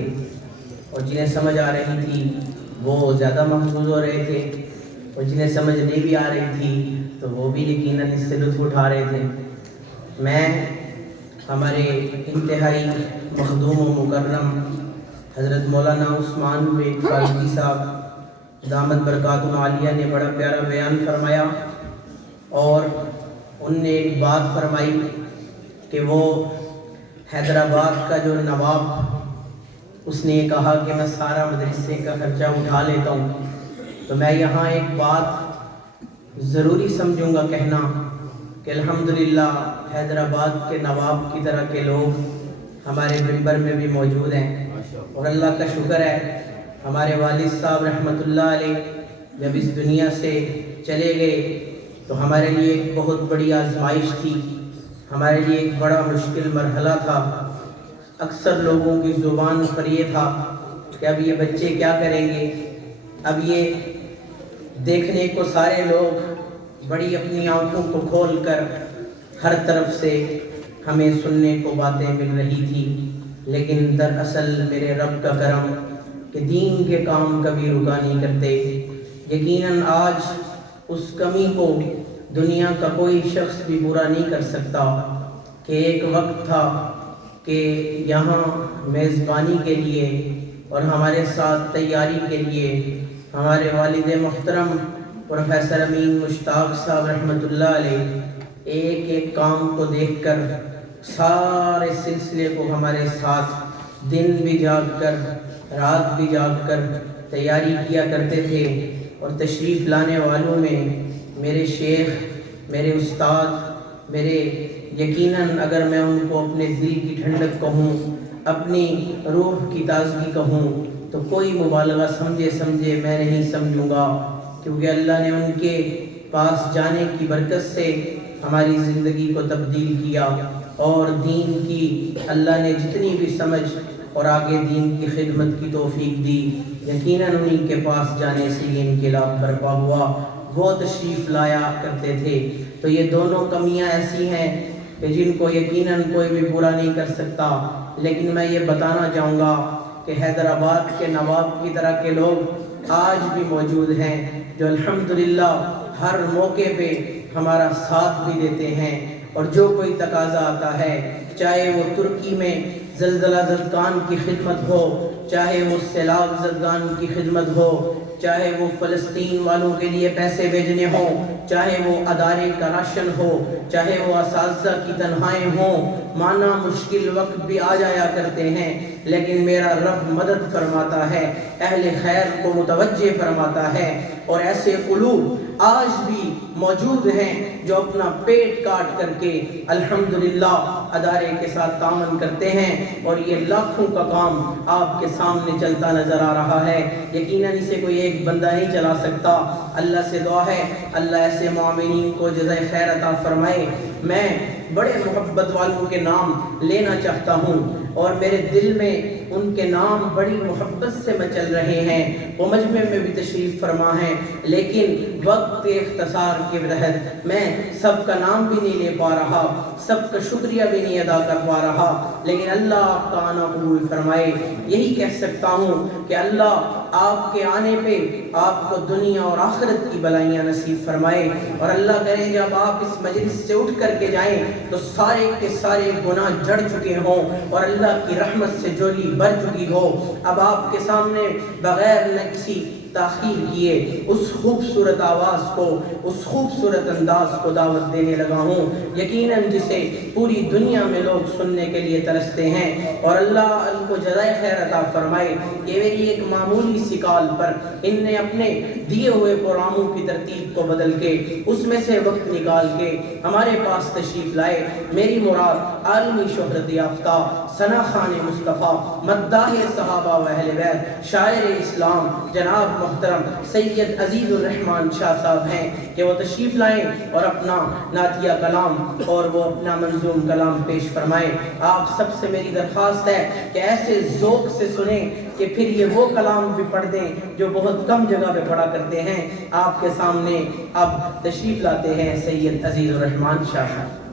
تھے اور جنہیں سمجھ آ رہی تھی وہ زیادہ محظوظ ہو رہے تھے، اور جنہیں سمجھ نہیں بھی آ رہی تھی تو وہ بھی یقیناً اس سے لطف اٹھا رہے تھے۔ میں ہمارے انتہائی مخدوم و مکرم حضرت مولانا عثمان بن فاروقی صاحب دامت برکاتہم عالیہ نے بڑا پیارا بیان فرمایا، اور ان نے ایک بات فرمائی کہ وہ حیدرآباد کا جو نواب، اس نے یہ کہا کہ میں سارا مدرسے کا خرچہ اٹھا لیتا ہوں۔ تو میں یہاں ایک بات ضروری سمجھوں گا کہنا کہ الحمدللہ حیدرآباد کے نواب کی طرح کے لوگ ہمارے ممبر میں بھی موجود ہیں، اور اللہ کا شکر ہے ہمارے والد صاحب رحمۃ اللہ علیہ جب اس دنیا سے چلے گئے تو ہمارے لیے ایک بہت بڑی آزمائش تھی، ہمارے لیے ایک بڑا مشکل مرحلہ تھا۔ اکثر لوگوں کی زبان پر یہ تھا کہ اب یہ بچے کیا کریں گے، اب یہ دیکھنے کو سارے لوگ بڑی اپنی آنکھوں کو کھول کر ہر طرف سے ہمیں سننے کو باتیں مل رہی تھی، لیکن دراصل میرے رب کا کرم کہ دین کے کام کبھی رکا نہیں کرتے۔ یقیناً آج اس کمی کو دنیا کا کوئی شخص بھی پورا نہیں کر سکتا کہ ایک وقت تھا کہ یہاں میزبانی کے لیے اور ہمارے ساتھ تیاری کے لیے ہمارے والد محترم پروفیسر امین مشتاق صاحب رحمۃ اللہ علیہ ایک ایک کام کو دیکھ کر سارے سلسلے کو ہمارے ساتھ دن بھی جاگ کر رات بھی جاگ کر تیاری کیا کرتے تھے۔ اور تشریف لانے والوں میں میرے شیخ، میرے استاد، میرے یقیناً اگر میں ان کو اپنے دل کی ٹھنڈک کہوں، اپنی روح کی تازگی کہوں تو کوئی مبالغہ سمجھے میں نہیں سمجھوں گا، کیونکہ اللہ نے ان کے پاس جانے کی برکت سے ہماری زندگی کو تبدیل کیا، اور دین کی اللہ نے جتنی بھی سمجھ اور آگے دین کی خدمت کی توفیق دی، یقیناً انہیں کے پاس جانے سے یہ انقلاب برپا ہوا۔ وہ تشریف لایا کرتے تھے۔ تو یہ دونوں کمیاں ایسی ہیں کہ جن کو یقیناً کوئی بھی پورا نہیں کر سکتا، لیکن میں یہ بتانا چاہوں گا کہ حیدرآباد کے نواب کی طرح کے لوگ آج بھی موجود ہیں جو الحمدللہ ہر موقع پہ ہمارا ساتھ بھی دیتے ہیں، اور جو کوئی تقاضا آتا ہے، چاہے وہ ترکی میں زلزلہ زدگان کی خدمت ہو، چاہے وہ سیلاب زدگان کی خدمت ہو، چاہے وہ فلسطین والوں کے لیے پیسے بھیجنے ہوں، چاہے وہ ادارے کا راشن ہو، چاہے وہ اساتذہ کی تنخواہیں ہوں، مانا مشکل وقت بھی آ جایا کرتے ہیں، لیکن میرا رب مدد فرماتا ہے، اہل خیر کو متوجہ فرماتا ہے، اور ایسے قلوب آج بھی موجود ہیں جو اپنا پیٹ کاٹ کر کے الحمدللہ ادارے کے ساتھ تعاون کرتے ہیں، اور یہ لاکھوں کا کام آپ کے سامنے چلتا نظر آ رہا ہے۔ یقیناً اسے کوئی ایک بندہ نہیں چلا سکتا۔ اللہ سے دعا ہے اللہ ایسے معاونین کو جزائے خیر عطا فرمائے۔ میں بڑے محبت والوں کے نام لینا چاہتا ہوں، اور میرے دل میں ان کے نام بڑی محبت سے مچل رہے ہیں، وہ مجمع میں بھی تشریف فرما ہیں، لیکن وقت کے اختصار کے تحت میں سب کا نام بھی نہیں لے پا رہا، سب کا شکریہ بھی نہیں ادا کر پا رہا، لیکن اللہ آپ کا آنا قبول فرمائے۔ یہی کہہ سکتا ہوں کہ اللہ آپ کے آنے پہ آپ کو دنیا اور آخرت کی بلائیاں نصیب فرمائے، اور اللہ کرے جب آپ اس مجلس سے اٹھ کر کے جائیں تو سارے کے سارے گناہ جڑ چکے ہوں اور اللہ کی رحمت سے جولی بھر چکی ہو۔ اب آپ کے سامنے بغیر نہ کسی تاخیر کیے اس خوبصورت آواز کو، اس خوبصورت انداز کو دعوت دینے لگا ہوں، یقیناً جسے پوری دنیا میں لوگ سننے کے لیے ترستے ہیں، اور اللہ ان کو جزائے خیر عطا فرمائے۔ یہ میری ایک معمولی سی کال پر ان نے اپنے دیے ہوئے پروگراموں کی ترتیب کو بدل کے اس میں سے وقت نکال کے ہمارے پاس تشریف لائے۔ میری مراد عالمی شہرت یافتہ ثنا خان مصطفیٰ، مداح صحابہ و اہل بیت، شاعر اسلام جناب محترم سید عزیز الرحمان شاہ صاحب ہیں کہ وہ تشریف لائیں اور اپنا نعتیہ کلام اور وہ اپنا منظوم کلام پیش فرمائیں۔ آپ سب سے میری درخواست ہے کہ ایسے ذوق سے سنیں کہ پھر یہ وہ کلام بھی پڑھ دیں جو بہت کم جگہ پہ پڑھا کرتے ہیں۔ آپ کے سامنے اب تشریف لاتے ہیں سید عزیز الرحمان شاہ صاحب۔